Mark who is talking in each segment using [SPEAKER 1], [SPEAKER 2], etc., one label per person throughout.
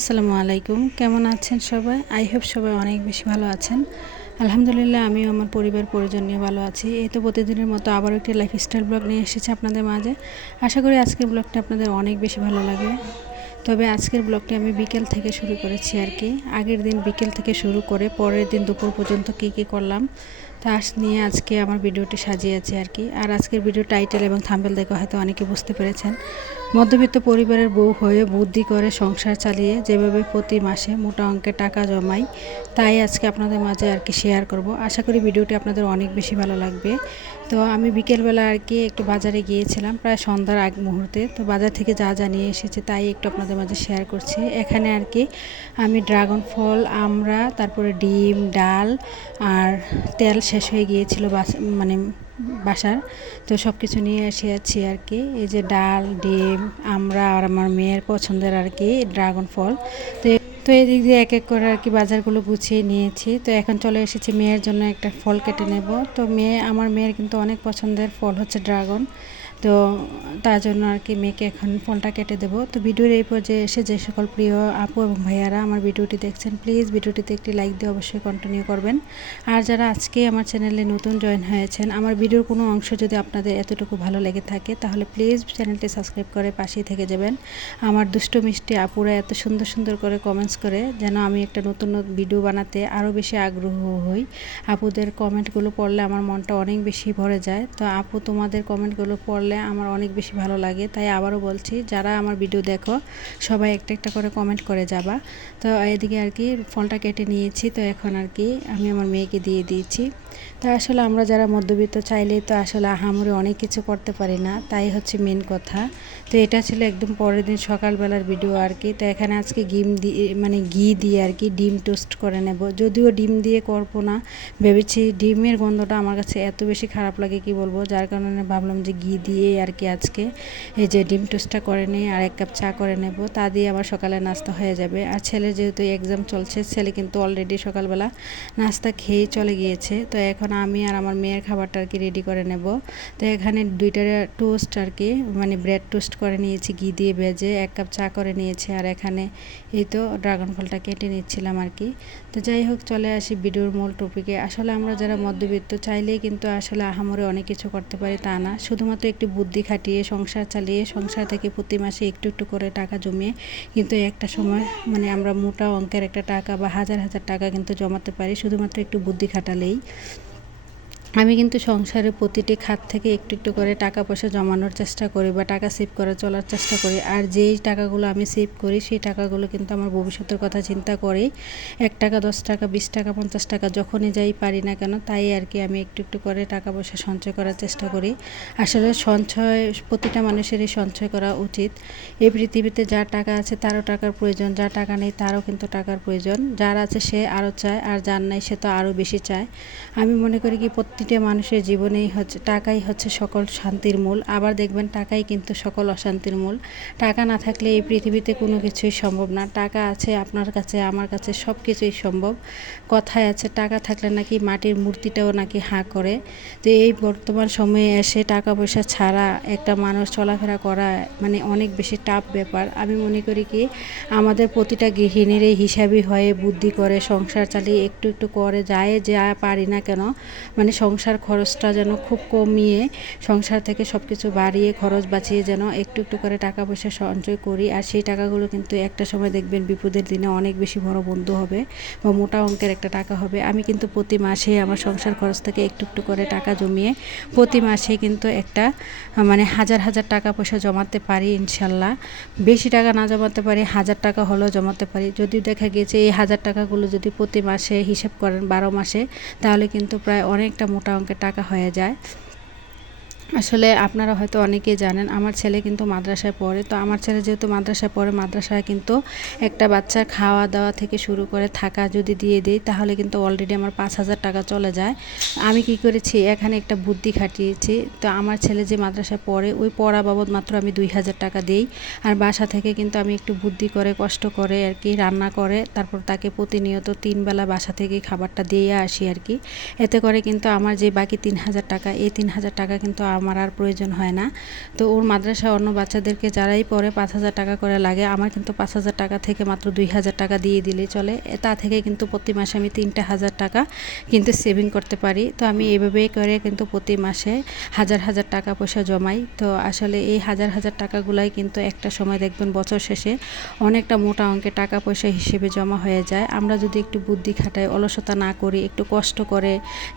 [SPEAKER 1] আসসালামু আলাইকুম। কেমন আছেন সবাই? আই হোপ সবাই অনেক বেশি ভালো আছেন। আলহামদুলিল্লাহ, আমিও আমার পরিবার, পরিজন নিয়ে ভালো আছি। এই তো প্রতিদিনের মতো আবারও একটি লাইফস্টাইল ব্লগ নিয়ে এসেছি আপনাদের মাঝে। আশা করি আজকের ব্লগটা আপনাদের অনেক বেশি ভালো লাগে। তবে আজকের ব্লগটি আমি বিকেল থেকে শুরু করেছি আর কি। আগের দিন বিকেল থেকে শুরু করে পরের দিন দুপুর পর্যন্ত কী কী করলাম, তা নিয়ে আজকে আমার ভিডিওটি সাজিয়েছি আর কি। আর আজকের ভিডিও টাইটেল এবং থাম্বেল দেখে হয়তো অনেকে বুঝতে পেরেছেন। মধ্যবিত্ত পরিবারের বউ হয়ে বুদ্ধি করে সংসার চালিয়ে যেভাবে প্রতি মাসে মোটা অঙ্কের টাকা জমাই, তাই আজকে আপনাদের মাঝে আর কি শেয়ার করব। আশা করি ভিডিওটি আপনাদের অনেক বেশি ভালো লাগবে। তো আমি বিকেলবেলা আর কি একটু বাজারে গিয়েছিলাম, প্রায় সন্ধ্যার আগ মুহূর্তে। তো বাজার থেকে যা যা নিয়ে এসেছে তাই একটু আপনাদের মাঝে শেয়ার করছি। এখানে আর কি আমি ড্রাগন ফল আমরা তারপরে ডিম, ডাল আর তেল শেষ হয়ে গিয়েছিল মানে বাসার। তো সব কিছু নিয়ে এসেছি আর কি। এই যে ডাল, ডিম, আমরা আর আমার মেয়ের পছন্দের আর কি, ড্রাগন ফল। তো তো এদিক দিয়ে এক এক করে আর কি বাজারগুলো গুছিয়ে নিয়েছি। তো এখন চলে এসেছি মেয়ের জন্য একটা ফল কেটে নেব। তো মেয়ে, আমার মেয়ের কিন্তু অনেক পছন্দের ফল হচ্ছে ড্রাগন। তো তার জন্য আর কি মেয়েকে এখন ফলটা কেটে দেবো। তো ভিডিওর এই পর্যায়ে এসে যে সকল প্রিয় আপু এবং ভাইয়ারা আমার ভিডিওটি দেখছেন প্লিজ ভিডিওটিতে একটি লাইক দিয়ে অবশ্যই কন্টিনিউ করবেন। আর যারা আজকে আমার চ্যানেলে নতুন জয়েন হয়েছেন, আমার ভিডিওর কোনো অংশ যদি আপনাদের এতটুকু ভালো লেগে থাকে, তাহলে প্লিজ চ্যানেলটি সাবস্ক্রাইব করে পাশেই থেকে যাবেন। আমার দুষ্ট মিষ্টি আপুরা এত সুন্দর সুন্দর করে কমেন্টস করে, যেন আমি একটা নতুন ভিডিও বানাতে আরও বেশি আগ্রহ হই। আপুদের কমেন্টগুলো পড়লে আমার মনটা অনেক বেশি ভরে যায়। তো আপু, তোমাদের কমেন্টগুলো পড়লে করলে আমার অনেক বেশি ভালো লাগে। তাই আবারও বলছি, যারা আমার ভিডিও দেখো, সবাই একটা একটা করে কমেন্ট করে যাবা। তো এদিকে আর কি ফলটা কেটে নিয়েছি। তো এখন আর কি, আমি আমার মেয়েকে দিয়ে দিয়েছি। তো আসলে আমরা যারা মধ্যবিত্ত, চাইলেই তো আসলে আহামরে অনেক কিছু করতে পারি না, তাই হচ্ছে মেন কথা। তো এটা ছিল একদম পরের দিন সকালবেলার ভিডিও আর কি। তো এখানে আজকে ডিম দিয়ে মানে ঘি দিয়ে আর কি ডিম টোস্ট করে নেব। যদিও ডিম দিয়ে করব না, ভেবেছি ডিমের গন্ধটা আমার কাছে এত বেশি খারাপ লাগে কি বলব? যার কারণে ভাবলাম যে ঘি দিয়ে আর কি আজকে এই যে ডিম টোস্টটা করে নিই আর এক কাপ চা করে নেব। তা দিয়ে আবার সকালে নাস্তা হয়ে যাবে। আর ছেলে যেহেতু এক্সাম চলছে, ছেলে কিন্তু অলরেডি সকালবেলা নাস্তা খেয়ে চলে গিয়েছে। তো এখন আমি আর আমার মেয়ের খাবারটা আর কি রেডি করে নেব। তো এখানে দুইটা টোস্ট আর কি মানে ব্রেড টোস্ট করে নিয়েছি, ঘি দিয়ে ভেজে এক কাপ চা করে নিয়েছি। আর এখানে এই তো ড্রাগন ফলটা কেটে নিচ্ছিলাম আর কি। তো যাই হোক, চলে আসি ভিডিওর মূল টপিকে আসলে আমরা যারা মধ্যবিত্ত, চাইলেই কিন্তু আসলে আহামরে অনেক কিছু করতে পারি তা না। শুধুমাত্র একটি বুদ্ধি খাটিয়ে, সংসার চালিয়ে, সংসার থেকে প্রতি মাসে একটু একটু করে টাকা জমিয়ে কিন্তু একটা সময় মানে আমরা মোটা অঙ্কের একটা টাকা বা হাজার হাজার টাকা কিন্তু জমাতে পারি। শুধুমাত্র একটু বুদ্ধি খাটালেই। আমি কিন্তু সংসারে প্রতিটি খাত থেকে একটু একটু করে টাকা পয়সা জমানোর চেষ্টা করি বা টাকা সেভ করার চলার চেষ্টা করি। আর যেই টাকাগুলো আমি সেভ করি, সেই টাকাগুলো কিন্তু আমার ভবিষ্যতের কথা চিন্তা করেই। এক টাকা, দশ টাকা, বিশ টাকা, পঞ্চাশ টাকা, যখনই যাই পারি না কেন, তাই আর কি আমি একটু একটু করে টাকা পয়সা সঞ্চয় করার চেষ্টা করি। আসলে সঞ্চয়, প্রতিটা মানুষেরই সঞ্চয় করা উচিত। এই পৃথিবীতে যার টাকা আছে তারও টাকার প্রয়োজন যার টাকা নেই তারও কিন্তু টাকার প্রয়োজন। যার আছে সে আরও চায়, আর যার নাই সে তো আরও বেশি চায়। আমি মনে করি কি প্রতিটা মানুষের জীবনেই হচ্ছে, টাকাই হচ্ছে সকল শান্তির মূল। আবার দেখবেন টাকাই কিন্তু সকল অশান্তির মূল। টাকা না থাকলে এই পৃথিবীতে কোনো কিছুই সম্ভব না। টাকা আছে আপনার কাছে, আমার কাছে সব কিছুই সম্ভব। কথায় আছে, টাকা থাকলে নাকি মাটির মূর্তিটাও নাকি হাঁ করে। তো এই বর্তমান সময়ে এসে টাকা পয়সা ছাড়া একটা মানুষ চলাফেরা করা মানে অনেক বেশি টাফ ব্যাপার। আমি মনে করি কি, আমাদের প্রতিটা গৃহিণীর এই হিসাবই হয়ে, বুদ্ধি করে, সংসার চালিয়ে একটু একটু করে যায়, যা পারি না কেন মানে সংসার খরচটা যেন খুব কমিয়ে সংসার থেকে সব কিছু বাড়িয়ে খরচ বাঁচিয়ে যেন একটু একটু করে টাকা পয়সা সঞ্চয় করি। আর সেই টাকাগুলো কিন্তু একটা সময় দেখবেন বিপদের দিনে অনেক বেশি বড় বন্ধু হবে বা মোটা অঙ্কের একটা টাকা হবে। আমি কিন্তু প্রতি মাসে আমার সংসার খরচ থেকে একটু একটু করে টাকা জমিয়ে প্রতি মাসে কিন্তু একটা মানে হাজার হাজার টাকা পয়সা জমাতে পারি ইনশাল্লাহ। বেশি টাকা না জমাতে পারি, হাজার টাকা হলেও জমাতে পারি। যদি দেখা গিয়েছে এই হাজার টাকাগুলো যদি প্রতি মাসে হিসেব করেন বারো মাসে, তাহলে কিন্তু প্রায় অনেকটা মোটা অঙ্কের টাকা হয়ে যায়। আসলে আপনারা হয়তো অনেকেই জানেন, আমার ছেলে কিন্তু মাদ্রাসায় পড়ে। তো আমার ছেলে যেহেতু মাদ্রাসায় পড়ে, মাদ্রাসায় কিন্তু একটা বাচ্চার খাওয়া দাওয়া থেকে শুরু করে থাকা যদি দিয়ে দিই, তাহলে কিন্তু অলরেডি আমার পাঁচ হাজার টাকা চলে যায়। আমি কি করেছি, এখানে একটা বুদ্ধি খাটিয়েছি। তো আমার ছেলে যে মাদ্রাসায় পড়ে, ওই পড়া বাবদ মাত্র আমি দুই হাজার টাকা দিই। আর বাসা থেকে কিন্তু আমি একটু বুদ্ধি করে, কষ্ট করে আর কি রান্না করে, তারপর তাকে প্রতিনিয়ত তিনবেলা বাসা থেকে খাবারটা দিয়ে আসি আর কি। এতে করে কিন্তু আমার যে বাকি তিন হাজার টাকা, এই তিন হাজার টাকা কিন্তু আমার আর প্রয়োজন হয় না। তো ওর মাদ্রাসা অন্য বাচ্চাদেরকে যারাই পড়ে পাঁচ হাজার টাকা করে লাগে, আমার কিন্তু পাঁচ হাজার টাকা থেকে মাত্র দুই হাজার টাকা দিয়ে দিলে চলে। তা থেকে কিন্তু প্রতি মাসে আমি তিনটা হাজার টাকা কিন্তু সেভিং করতে পারি। তো আমি এভাবেই করে কিন্তু প্রতি মাসে হাজার হাজার টাকা পয়সা জমাই। তো আসলে এই হাজার হাজার টাকাগুলাই কিন্তু একটা সময় দেখবেন বছর শেষে অনেকটা মোটা অঙ্কের টাকা পয়সা হিসেবে জমা হয়ে যায়। আমরা যদি একটু বুদ্ধি খাটাই, অলসতা না করি, একটু কষ্ট করে,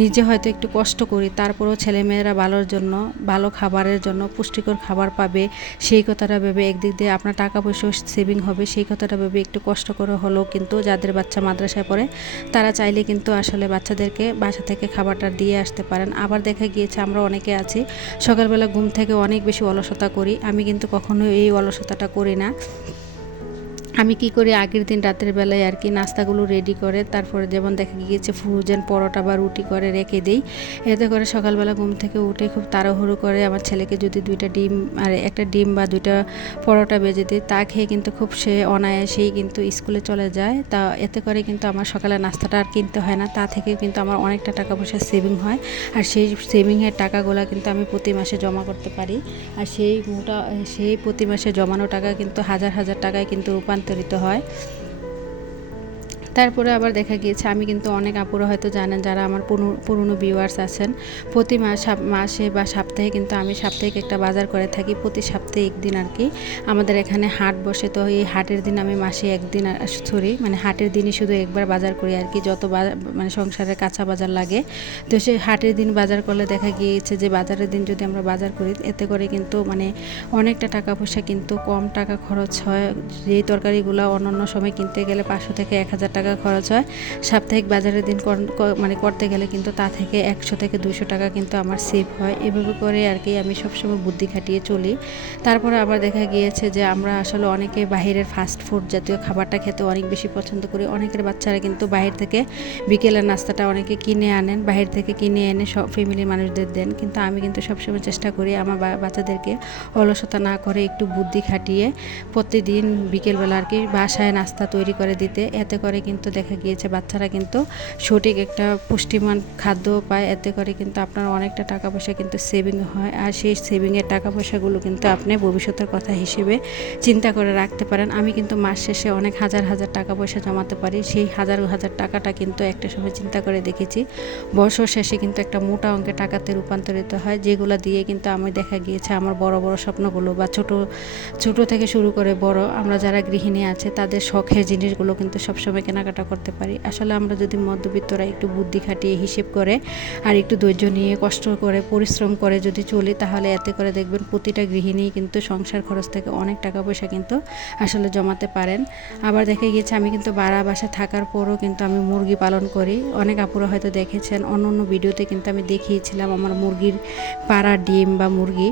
[SPEAKER 1] নিজে হয়তো একটু কষ্ট করি, তারপরেও ছেলেমেয়েরা ভালোর জন্য ভালো খাবারের জন্য, পুষ্টিকর খাবার পাবে, সেই কথাটা ভেবে একদিক দিয়ে আপনার টাকা পয়সা সেভিং হবে, সেই কথাটা ভেবে একটু কষ্ট করে হলেও কিন্তু যাদের বাচ্চা মাদ্রাসায় পড়ে, তারা চাইলে কিন্তু আসলে বাচ্চাদেরকে বাসা থেকে খাবারটা দিয়ে আসতে পারেন। আবার দেখা গিয়েছে, আমরা অনেকে আছি, সকালবেলা ঘুম থেকে অনেক বেশি অলসতা করি। আমি কিন্তু কখনো এই অলসতাটা করি না। আমি কি করি? আগের দিন রাতের বেলায় আর কি নাস্তাগুলো রেডি করে, তারপরে যেমন দেখা গিয়েছে ফ্রোজেন পরোটা বা রুটি করে রেখে দিই। এতে করে সকালবেলা ঘুম থেকে উঠে খুব তাড়াহুড়ো করে আমার ছেলেকে যদি দুইটা ডিম, আর একটা ডিম বা দুইটা পরোটা বেজে দিই তা খেয়ে কিন্তু খুব সে অনায়াসেই কিন্তু স্কুলে চলে যায়। তা এতে করে কিন্তু আমার সকালে নাস্তাটা আর কিনতে হয় না, তা থেকে কিন্তু আমার অনেকটা টাকা পয়সা সেভিং হয়। আর সেই সেভিংয়ের টাকাগুলো কিন্তু আমি প্রতি মাসে জমা করতে পারি। আর সেই মোটা, সেই প্রতি মাসে জমানো টাকা কিন্তু হাজার হাজার টাকায় কিন্তু রূপান্তর রূপান্তরিত হয়। তারপরে আবার দেখা গিয়েছে, আমি কিন্তু অনেক আপুরা হয়তো জানেন যারা আমার পুরনো ভিউয়ার্স আছেন। প্রতি মাস মাসে বা সপ্তাহে কিন্তু আমি সাপ্তাহিক একটা বাজার করে থাকি, প্রতি সপ্তাহে একদিন আর কি আমাদের এখানে হাট বসে, তো এই হাটের দিন আমি মাসে একদিন সরি মানে হাটের দিনই শুধু একবার বাজার করি আর কি যত মানে সংসারের কাঁচা বাজার লাগে। তো সেই হাটের দিন বাজার করলে দেখা গিয়েছে যে, বাজারের দিন যদি আমরা বাজার করি, এতে করে কিন্তু মানে অনেকটা টাকা পয়সা কিন্তু কম টাকা খরচ হয়। যেই তরকারিগুলো অন্য সময় কিনতে গেলে পাঁচশো থেকে এক হাজার টাকা টাকা খরচ হয়। সাপ্তাহিক বাজারের দিন মানে করতে গেলে কিন্তু তা থেকে একশো থেকে দুশো টাকা কিন্তু আমার সেভ হয়। এভাবে করে আর কি আমি সবসময় বুদ্ধি খাটিয়ে চলি। তারপরে আবার দেখা গিয়েছে যে আমরা আসলে অনেকে বাহিরের ফাস্ট ফুড জাতীয় খাবারটা খেতে অনেক বেশি পছন্দ করি। অনেকের বাচ্চারা কিন্তু বাহির থেকে বিকেলের নাস্তাটা অনেকে কিনে আনেন, বাহির থেকে কিনে এনে সব ফ্যামিলির মানুষদের দেন। কিন্তু আমি কিন্তু সবসময় চেষ্টা করি আমার বাচ্চাদেরকে অলসতা না করে একটু বুদ্ধি খাটিয়ে প্রতিদিন বিকেলবেলা আর কি বাসায় নাস্তা তৈরি করে দিতে। এতে করে কিন্তু দেখা গিয়েছে বাচ্চারা কিন্তু সঠিক একটা পুষ্টিমান খাদ্য পায়। এতে করে কিন্তু আপনার অনেকটা টাকা পয়সা কিন্তু সেভিং হয়। আর সেই সেভিংয়ের টাকা পয়সাগুলো কিন্তু আপনি ভবিষ্যতের কথা হিসেবে চিন্তা করে রাখতে পারেন। আমি কিন্তু মাস শেষে অনেক হাজার হাজার টাকা পয়সা জমাতে পারি। সেই হাজার হাজার টাকাটা কিন্তু একটা সময় চিন্তা করে দেখেছি। বছর শেষে কিন্তু একটা মোটা অঙ্কের টাকাতে রূপান্তরিত হয়। যেগুলো দিয়ে কিন্তু আমি দেখা গিয়েছে আমার বড় বড় স্বপ্নগুলো বা ছোট ছোট থেকে শুরু করে বড় আমরা যারা গৃহিণী আছে, তাদের শখের জিনিসগুলো কিন্তু সবসময় কেনা কেনাকাটা করতে পারি। আসলে আমরা যদি মধ্যবিত্তরা একটু বুদ্ধি খাটিয়ে হিসেব করে আর একটু ধৈর্য নিয়ে কষ্ট করে, পরিশ্রম করে যদি চলি, তাহলে এতে করে দেখবেন প্রতিটা গৃহিণী কিন্তু সংসার খরচ থেকে অনেক টাকা পয়সা কিন্তু আসলে জমাতে পারেন। আবার দেখে গিয়েছে, আমি কিন্তু বাড়া বাসা থাকার পরও কিন্তু আমি মুরগি পালন করি। অনেক আপুরা হয়তো দেখেছেন অন্য অন্য ভিডিওতে কিন্তু আমি দেখিয়েছিলাম আমার মুরগির পাড়া ডিম বা মুরগি।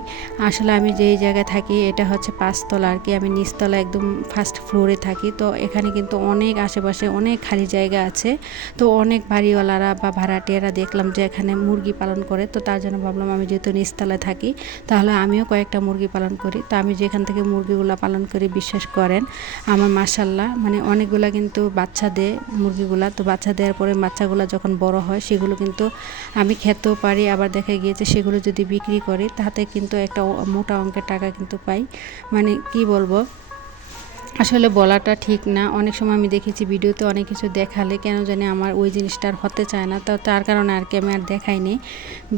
[SPEAKER 1] আসলে আমি যেই জায়গায় থাকি, এটা হচ্ছে পাঁচতলা আর কি আমি নিচতলা একদম ফার্স্ট ফ্লোরে থাকি। তো এখানে কিন্তু অনেক আশেপাশে অনেক খালি জায়গা আছে। তো অনেক বাড়িওয়ালারা বা ভাড়াটিয়ারা দেখলাম যে এখানে মুরগি পালন করে। তো তার জন্য ভাবলাম আমি যেহেতু নিচতলায় থাকি, তাহলে আমিও কয়েকটা মুরগি পালন করি। তো আমি যেখান থেকে মুরগিগুলো পালন করি, বিশ্বাস করেন, আমার মাসাল্লাহ মানে অনেকগুলা কিন্তু বাচ্চা দেয় মুরগিগুলা। তো বাচ্চা দেওয়ার পরে বাচ্চাগুলো যখন বড় হয়, সেগুলো কিন্তু আমি খেতেও পারি। আবার দেখা গিয়েছে সেগুলো যদি বিক্রি করি, তাতে কিন্তু একটা মোটা অঙ্কের টাকা কিন্তু পাই। মানে কি বলব? আসলে বলাটা ঠিক না। অনেক সময় আমি দেখেছি ভিডিওতে অনেক কিছু দেখালে কেন জানি আমার ওই জিনিসটা আর হতে চায় না। তো তার কারণে আর কি আমি আর দেখাইনি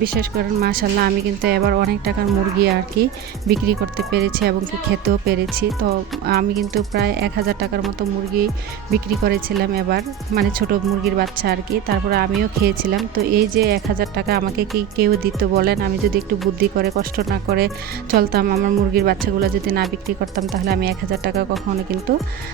[SPEAKER 1] বিশেষ করেন মাশাল্লাহ আমি কিন্তু এবার অনেক টাকার মুরগি আর কি বিক্রি করতে পেরেছি এবং কি খেতেও পেরেছি। তো আমি কিন্তু প্রায় এক হাজার টাকার মতো মুরগি বিক্রি করেছিলাম এবার মানে ছোট মুরগির বাচ্চা আর কি। তারপরে আমিও খেয়েছিলাম। তো এই যে এক হাজার টাকা আমাকে কি কেউ দিত বলেন, আমি যদি একটু বুদ্ধি করে, কষ্ট না করে চলতাম, আমার মুরগির বাচ্চাগুলো যদি না বিক্রি করতাম, তাহলে আমি এক হাজার টাকা কখনো কিন্তু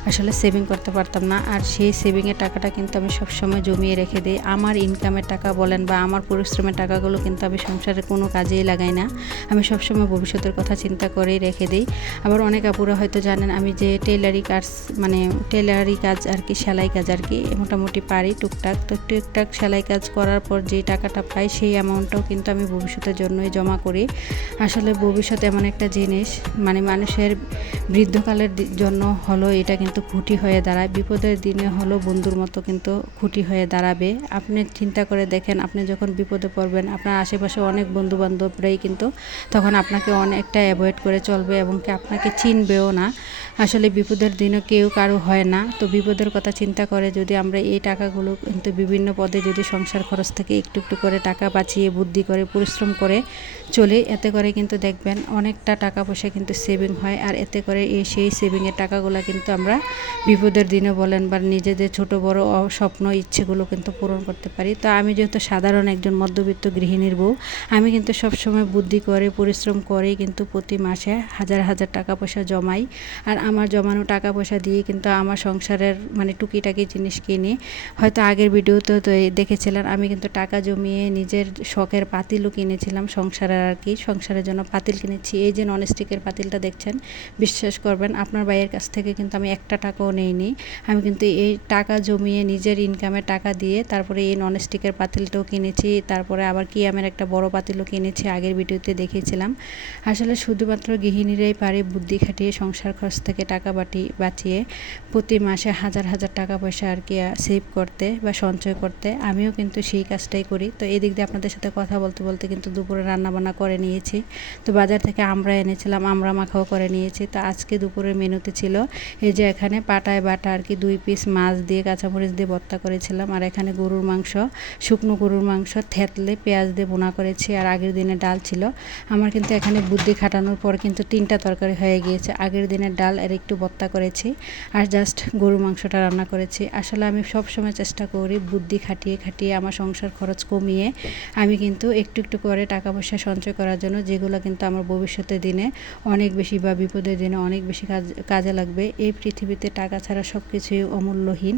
[SPEAKER 1] আসলে সেভিং করতে পারতাম না। আর সেই সেভিংয়ের টাকাটা কিন্তু আমি সবসময় জমিয়ে রেখে দিই। আমার ইনকামের টাকা বলেন বা আমার পরিশ্রমের টাকাগুলো কিন্তু আমি সংসারে কোনো কাজেই লাগাই না। আমি সবসময় ভবিষ্যতের কথা চিন্তা করেই রেখে দিই। আবার অনেক আপুরা হয়তো জানেন আমি যে টেলারি কাজ মানে টেলারি কাজ আর কি, সেলাই কাজ আর কি মোটামুটি পারি টুকটাক। তো টুকটাক সেলাই কাজ করার পর যে টাকাটা পাই সেই অ্যামাউন্টটাও কিন্তু আমি ভবিষ্যতের জন্যই জমা করি। আসলে ভবিষ্যৎ এমন একটা জিনিস মানে মানুষের বৃদ্ধকালের জন্য হলো এটা কিন্তু খুঁটি হয়ে দাঁড়ায়। বিপদের দিনে হলো বন্ধুর মতো কিন্তু খুঁটি হয়ে দাঁড়াবে। আপনি চিন্তা করে দেখেন, আপনি যখন বিপদে পড়বেন, আপনার আশেপাশে অনেক বন্ধু বান্ধবরাই কিন্তু তখন আপনাকে অনেকটা অ্যাভয়েড করে চলবে এবং কি আপনাকে চিনবেও না। আসলে বিপদের দিনও কেউ কারও হয় না। তো বিপদের কথা চিন্তা করে যদি আমরা এই টাকাগুলো কিন্তু বিভিন্ন পদে যদি সংসার খরচ থেকে একটু একটু করে টাকা বাঁচিয়ে, বুদ্ধি করে, পরিশ্রম করে চলে, এতে করে কিন্তু দেখবেন অনেকটা টাকা পয়সা কিন্তু সেভিং হয়। আর এতে করে এই সেই সেভিংয়ের টাকাগুলো কিন্তু আমরা বিপদের দিনে বলেন বা নিজেদের ছোট বড় স্বপ্ন, ইচ্ছেগুলো কিন্তু পূরণ করতে পারি। তো আমি যেহেতু সাধারণ একজন মধ্যবিত্ত গৃহিণীর বউ, আমি কিন্তু সবসময় বুদ্ধি করে, পরিশ্রম করে কিন্তু প্রতি মাসে হাজার হাজার টাকা পয়সা জমাই। আর আমার জমানো টাকা পয়সা দিয়ে কিন্তু আমার সংসারের মানে টুকিটাকি জিনিস কিনি। হয়তো আগের ভিডিওতে তো দেখেছিলেন, আমি কিন্তু টাকা জমিয়ে নিজের শখের পাতিলও কিনেছিলাম সংসারের আর কি সংসারের জন্য পাতিল কিনেছি? এই যে ননস্টিকের পাতিলটা দেখছেন, বিশ্বাস করবেন, আপনার ভাইয়ের কাছ থেকে কিন্তু আমি একটা টাকাও নেইনি। আমি কিন্তু এই টাকা জমিয়ে নিজের ইনকামের টাকা দিয়ে তারপরে এই ননস্টিকের পাতিলটাও কিনেছি, তারপরে আবার কিয়ামের একটা বড় পাতিলও কিনেছি, আগের ভিডিওতে দেখিয়েছিলাম। আসলে শুধুমাত্র গৃহিণীরাই পারে বুদ্ধি খাটিয়ে সংসার খরচ থেকে টাকা বাটি, বাঁচিয়ে প্রতি মাসে হাজার হাজার টাকা পয়সা আর কি সেভ করতে বা সঞ্চয় করতে। আমিও কিন্তু সেই কাজটাই করি। তো এদিক দিয়ে আপনাদের সাথে কথা বলতে বলতে কিন্তু দুপুরে রান্নাবান্না করে নিয়েছি। তো বাজার থেকে আমরা এনেছিলাম, আমরা মাখাও করে নিয়েছি। তো আজকে দুপুরের মেনুতে ছিল এই যে এখানে পাটায় বাটা আর কি দুই পিস মাছ দিয়ে কাঁচামরিচ দিয়ে ভর্তা করেছিলাম। আর এখানে গরুর মাংস, শুকনো গরুর মাংস, থেতলে পেঁয়াজ দিয়ে বোনা করেছি আর আগের দিনে ডাল ছিল। আমার কিন্তু এখানে বুদ্ধি খাটানোর পর কিন্তু তিনটা তরকারি হয়ে গিয়েছে। আগের দিনের ডাল আর একটু ভর্তা করেছি আর জাস্ট গরু মাংসটা রান্না করেছি। আসলে আমি সব সময় চেষ্টা করি বুদ্ধি খাটিয়ে খাটিয়ে আমার সংসার খরচ কমিয়ে আমি কিন্তু একটু একটু করে টাকা পয়সা সঞ্চয় করার জন্য, যেগুলো কিন্তু আমার ভবিষ্যতের দিনে অনেক বেশি বা বিপদের দিনে অনেক বেশি কাজ, কাজে লাগবে। এই পৃথিবীতে টাকা ছাড়া সব কিছুই অমূল্যহীন,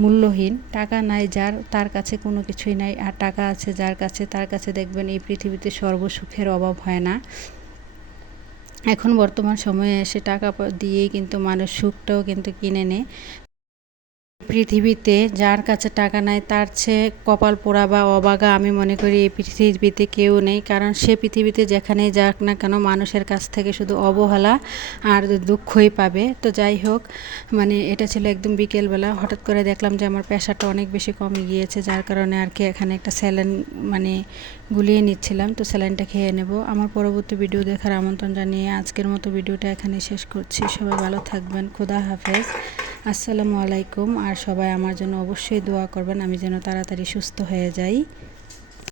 [SPEAKER 1] মূল্যহীন। টাকা নাই যার, তার কাছে কোনো কিছুই নাই। আর টাকা আছে যার কাছে, তার কাছে দেখবেন এই পৃথিবীতে সর্বসুখের অভাব হয় না। এখন বর্তমান সময়ে এসে টাকা দিয়েই কিন্তু মানুষ সুখটাও কিন্তু কিনে নেয়। পৃথিবীতে যার কাছে টাকা নাই, তার চেয়ে কপাল পোড়া বা অবাগা আমি মনে করি এই পৃথিবীতে কেউ নেই। কারণ সে পৃথিবীতে যেখানেই যাক না কেন মানুষের কাছ থেকে শুধু অবহেলা আর দুঃখই পাবে। তো যাই হোক মানে এটা ছিল একদম বিকেলবেলা। হঠাৎ করে দেখলাম যে আমার প্রেশারটা অনেক বেশি কমে গিয়েছে, যার কারণে আর কি এখানে একটা স্যালাইন মানে গুলিয়ে নিচ্ছিলাম। তো স্যালাইনটা খেয়ে নেব। আমার পরবর্তী ভিডিও দেখার আমন্ত্রণ জানিয়ে আজকের মতো ভিডিওটা এখানে শেষ করছি। সবাই ভালো থাকবেন। খুদা হাফেজ। আসসালামু আলাইকুম। আর সবাই আমার জন্য অবশ্যই দোয়া করবেন, আমি যেন তাড়াতাড়ি সুস্থ হয়ে যাই।